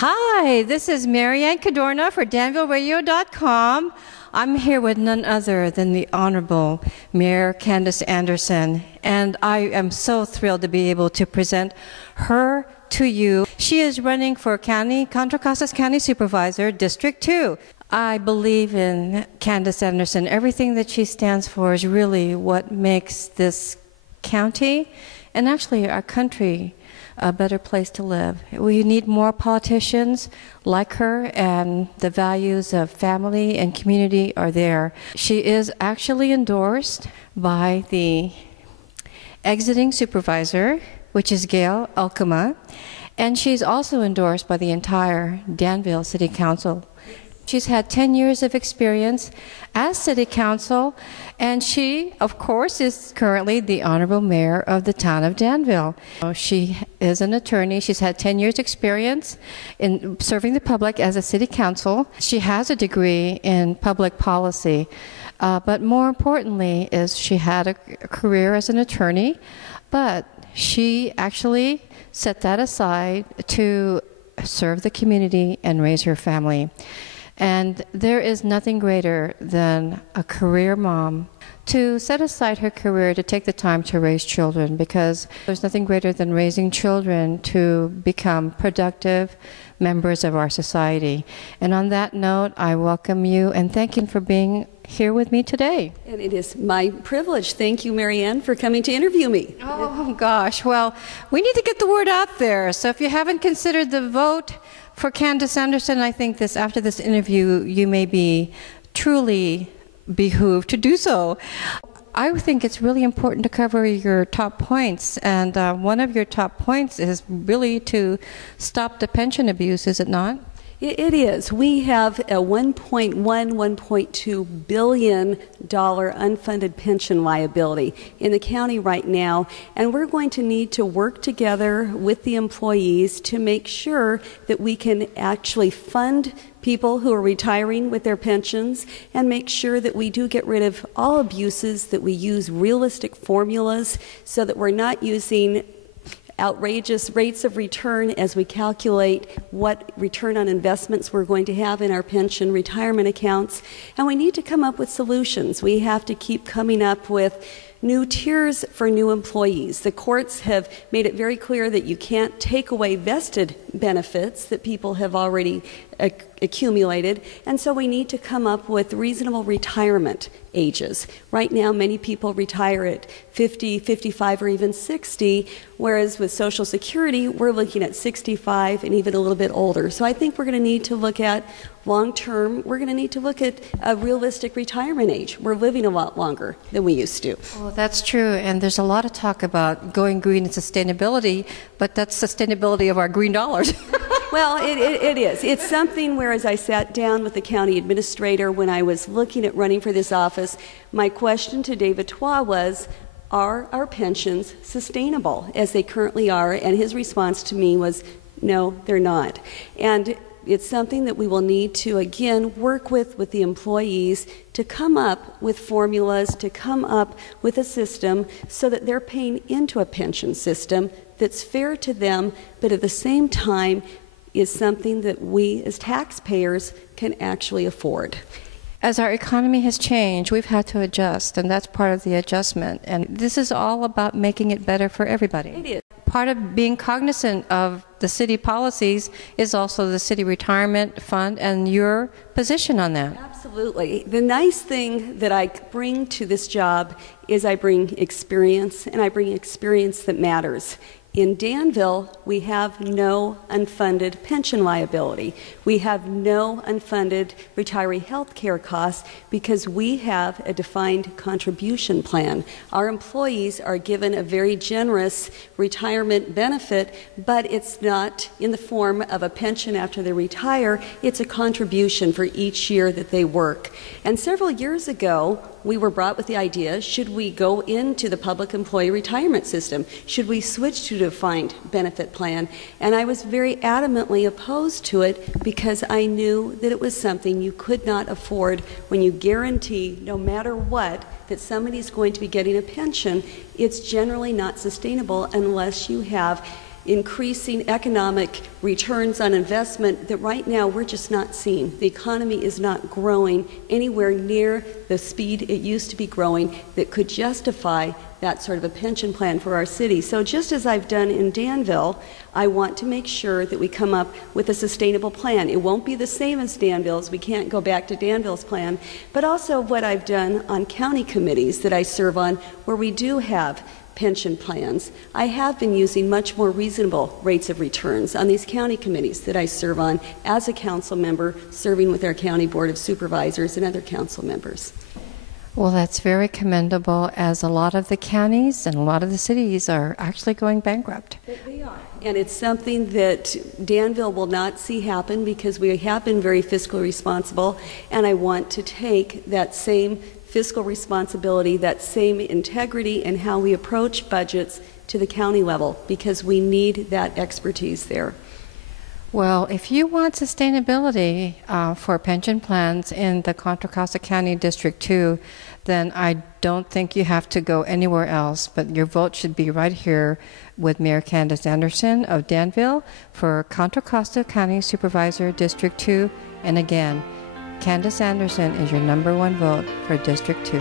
Hi, this is Ann Cadorna for DanvilleRADIO.com. I'm here with none other than the Honorable Mayor Candace Andersen, and I am so thrilled to be able to present her to you. She is running for Contra Costa County Supervisor, District 2. I believe in Candace Andersen. Everything that she stands for is really what makes this county and actually our country a better place to live. We need more politicians like her, and the values of family and community are there. She is actually endorsed by the exiting supervisor, which is Gail Elkema, and she's also endorsed by the entire Danville City Council. She's had 10 years of experience as City Council, and she, of course, is currently the Honorable Mayor of the town of Danville. She is an attorney. She's had 10 years experience in serving the public as a City Council. She has a degree in public policy, but more importantly is she had a career as an attorney, but she actually set that aside to serve the community and raise her family. And there is nothing greater than a career mom to set aside her career to take the time to raise children, because there's nothing greater than raising children to become productive members of our society. And on that note, I welcome you and thank you for being here with me today. And it is my privilege. Thank you, Marianne, for coming to interview me. Oh gosh, well, we need to get the word out there. So if you haven't considered the vote for Candace Andersen, I think after this interview, you may be truly behooved to do so. I think it's really important to cover your top points, and one of your top points is really to stop the pension abuse, is it not? It is. We have a $1.2 billion unfunded pension liability in the county right now, and we're going to need to work together with the employees to make sure that we can actually fund people who are retiring with their pensions and make sure that we do get rid of all abuses, that we use realistic formulas so that we're not using outrageous rates of return as we calculate what return on investments we're going to have in our pension retirement accounts. And we need to come up with solutions. We have to keep coming up with new tiers for new employees. The courts have made it very clear that you can't take away vested benefits that people have already accumulated, and so we need to come up with reasonable retirement ages. Right now, many people retire at 50, 55, or even 60, whereas with Social Security, we're looking at 65 and even a little bit older. So I think we're going to need to look at long-term, we're going to need to look at a realistic retirement age. We're living a lot longer than we used to. Well, that's true, and there's a lot of talk about going green and sustainability, but that's sustainability of our green dollars. Well, it is. It's something where, as I sat down with the county administrator when I was looking at running for this office, my question to David Twa was, are our pensions sustainable as they currently are? And his response to me was, no, they're not. And it's something that we will need to, again, work with the employees to come up with formulas, to come up with a system so that they're paying into a pension system that's fair to them, but at the same time is something that we as taxpayers can actually afford. As our economy has changed, we've had to adjust, and that's part of the adjustment. And this is all about making it better for everybody. It is. Part of being cognizant of the city policies is also the city retirement fund and your position on that. Absolutely. The nice thing that I bring to this job is I bring experience, and I bring experience that matters. In Danville, we have no unfunded pension liability. We have no unfunded retiree health care costs because we have a defined contribution plan. Our employees are given a very generous retirement benefit, but it's not in the form of a pension after they retire. It's a contribution for each year that they work. And several years ago, we were brought with the idea, should we go into the public employee retirement system? Should we switch to a defined benefit plan? And I was very adamantly opposed to it because I knew that it was something you could not afford when you guarantee, no matter what, that somebody's going to be getting a pension. It's generally not sustainable unless you have increasing economic returns on investment that right now we're just not seeing. The economy is not growing anywhere near the speed it used to be growing that could justify that sort of a pension plan for our city. So just as I've done in Danville, I want to make sure that we come up with a sustainable plan. It won't be the same as Danville's. We can't go back to Danville's plan. But also what I've done on county committees that I serve on where we do have pension plans. I have been using much more reasonable rates of returns on these county committees that I serve on as a council member serving with our county board of supervisors and other council members. Well, that's very commendable, as a lot of the counties and a lot of the cities are actually going bankrupt. They are. And it's something that Danville will not see happen because we have been very fiscally responsible, and I want to take that same fiscal responsibility, that same integrity in how we approach budgets to the county level, because we need that expertise there. Well, if you want sustainability for pension plans in the Contra Costa County District 2, then I don't think you have to go anywhere else, but your vote should be right here with Mayor Candace Andersen of Danville for Contra Costa County Supervisor District 2. And again, Candace Andersen is your #1 vote for District 2.